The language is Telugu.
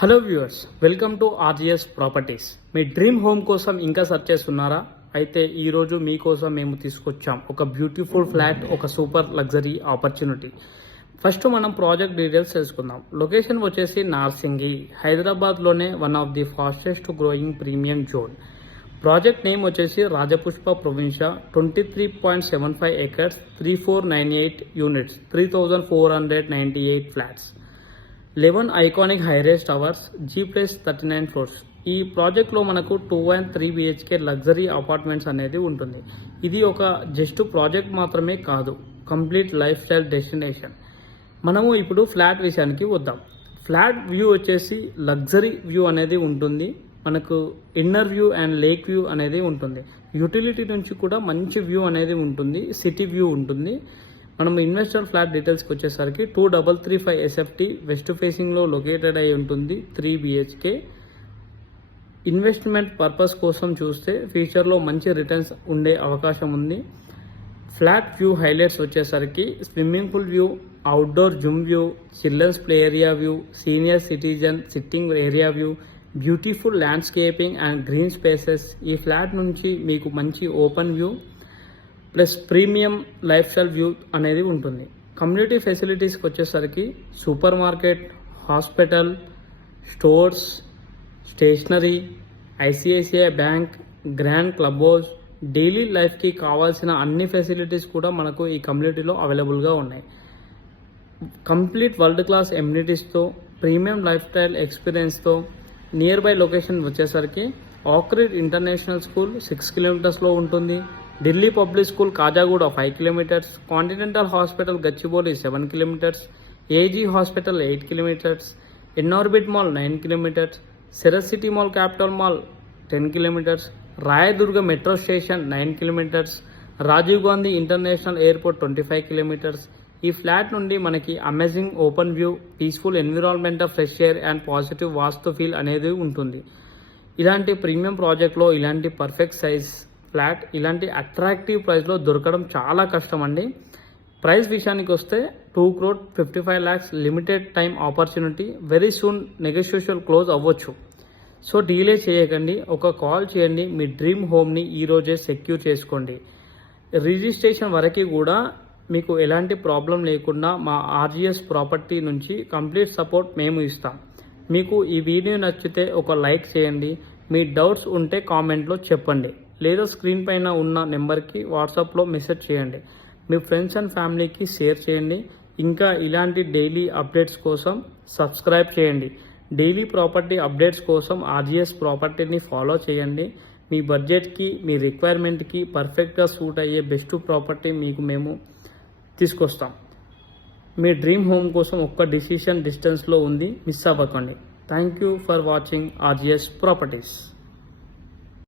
Hello viewers, welcome to ArcGIS properties. Me dream home కోసం ఇంకా సెర్చ్ చేస్తున్నారా? అయితే ఈరోజు మీకోసం మేము తీసుకొచ్చాం ఒక బ్యూటిఫుల్ ఫ్లాట్, ఒక సూపర్ లగ్జరీ ఆపర్చునిటీ. ఫస్ట్ మనం ప్రాజెక్ట్ డీటెయిల్స్ తెలుసుకుందాం. లొకేషన్ వచ్చేసి నార్సింగి, హైదరాబాద్లోనే one of the fastest growing premium zone. Project name వచ్చేసి Rajapushpa Provincia, 23.75 acres, 3498 units, 3498 flats, 11 iconic high rise towers, G+39 floors. ఈ ప్రాజెక్ట్లో మనకు 2 and 3 BHK లగ్జరీ అపార్ట్మెంట్స్ అనేది ఉంటుంది. ఇది ఒక జస్ట్ ప్రాజెక్ట్ మాత్రమే కాదు, కంప్లీట్ లైఫ్ స్టైల్ డెస్టినేషన్. మనము ఇప్పుడు ఫ్లాట్ విషయానికి వద్దాం. ఫ్లాట్ వ్యూ వచ్చేసి లగ్జరీ వ్యూ అనేది ఉంటుంది. మనకు inner view and lake view అనేది ఉంటుంది. యూటిలిటీ నుంచి కూడా మంచి వ్యూ అనేది ఉంటుంది, సిటీ వ్యూ ఉంటుంది. మనం ఇన్వెస్టర్ ఫ్లాట్ డీటెయిల్స్కి వచ్చేసరికి 2335 SFT వెస్ట్ ఫేసింగ్లో లొకేటెడ్ అయి ఉంటుంది, 3 BHK. ఇన్వెస్ట్మెంట్ పర్పస్ కోసం చూస్తే ఫ్యూచర్లో మంచి రిటర్న్స్ ఉండే అవకాశం ఉంది. ఫ్లాట్ వ్యూ హైలైట్స్ వచ్చేసరికి swimming pool view, outdoor gym view, children's play area view, senior citizen sitting area view, beautiful landscaping and green spaces. ఈ ఫ్లాట్ నుంచి మీకు మంచి open view plus premium life style view అనేది ఉంటుంది. కమ్యూనిటీ ఫెసిలిటీస్కి వచ్చేసరికి super market, hospital, stores, stationery, ICICI bank, grand club house, daily లైఫ్కి కావాల్సిన అన్ని ఫెసిలిటీస్ కూడా మనకు ఈ కమ్యూనిటీలో అవైలబుల్గా ఉన్నాయి. కంప్లీట్ వరల్డ్ క్లాస్ ఎమ్యూనిటీస్తో, ప్రీమియం లైఫ్ స్టైల్ ఎక్స్పీరియన్స్తో. నియర్ బై లొకేషన్ వచ్చేసరికి ఆక్రిడ్ ఇంటర్నేషనల్ స్కూల్ 6 kilometers ఉంటుంది, Delhi public school Khajaguda 5 kilometers, continental hospital Gachibowli 7 kilometers, AG hospital 8 kilometers, Inorbit mall 9 kilometers, Sarath city mall capital mall 10 kilometers, Rayadurg metro station 9 kilometers, Rajiv Gandhi international airport 25 kilometers. ఈ ఫ్లాట్ నుండి మనకి amazing open view, peaceful environment, fresh air and positive vastu feel అనేది ఉంటుంది. ఇలాంటి ప్రీమియం ప్రాజెక్ట్లో ఇలాంటి పర్ఫెక్ట్ సైజ్ ఫ్లాట్ ఇలాంటి అట్రాక్టివ్ ప్రైస్లో దొరకడం చాలా కష్టం అండి. ప్రైస్ విషయానికి వస్తే 2,55 lakhs limited time opportunity. Very soon negotiation close అవ్వచ్చు. సో డీలే చేయకండి, ఒక కాల్ చేయండి, మీ డ్రీమ్ హోమ్ని ఈరోజే సెక్యూర్ చేసుకోండి. రిజిస్ట్రేషన్ వరకు కూడా మీకు ఎలాంటి ప్రాబ్లం లేకుండా మా ఆర్జిఎస్ ప్రాపర్టీ నుంచి కంప్లీట్ సపోర్ట్ మేము ఇస్తాం. మీకు ఈ వీడియో నచ్చితే ఒక లైక్ చేయండి, మీ డౌట్స్ ఉంటే కామెంట్లో చెప్పండి, లేదా స్క్రీన్ పైన ఉన్న నెంబర్కి వాట్సాప్లో మెసేజ్ చేయండి. మీ ఫ్రెండ్స్ అండ్ ఫ్యామిలీకి షేర్ చేయండి. ఇంకా ఇలాంటి డైలీ అప్డేట్స్ కోసం సబ్స్క్రైబ్ చేయండి. డైలీ ప్రాపర్టీ అప్డేట్స్ కోసం ఆర్జిఎస్ ప్రాపర్టీని ఫాలో చేయండి. మీ బడ్జెట్కి, మీ రిక్వైర్మెంట్కి పర్ఫెక్ట్గా సూట్ అయ్యే బెస్ట్ ప్రాపర్టీ మీకు మేము తీసుకొస్తాం. మీ డ్రీమ్ హోమ్ కోసం ఒక్క డిసిషన్ డిస్టెన్స్లో ఉంది, మిస్ అవ్వకండి. Thank you for watching ArcGIS properties.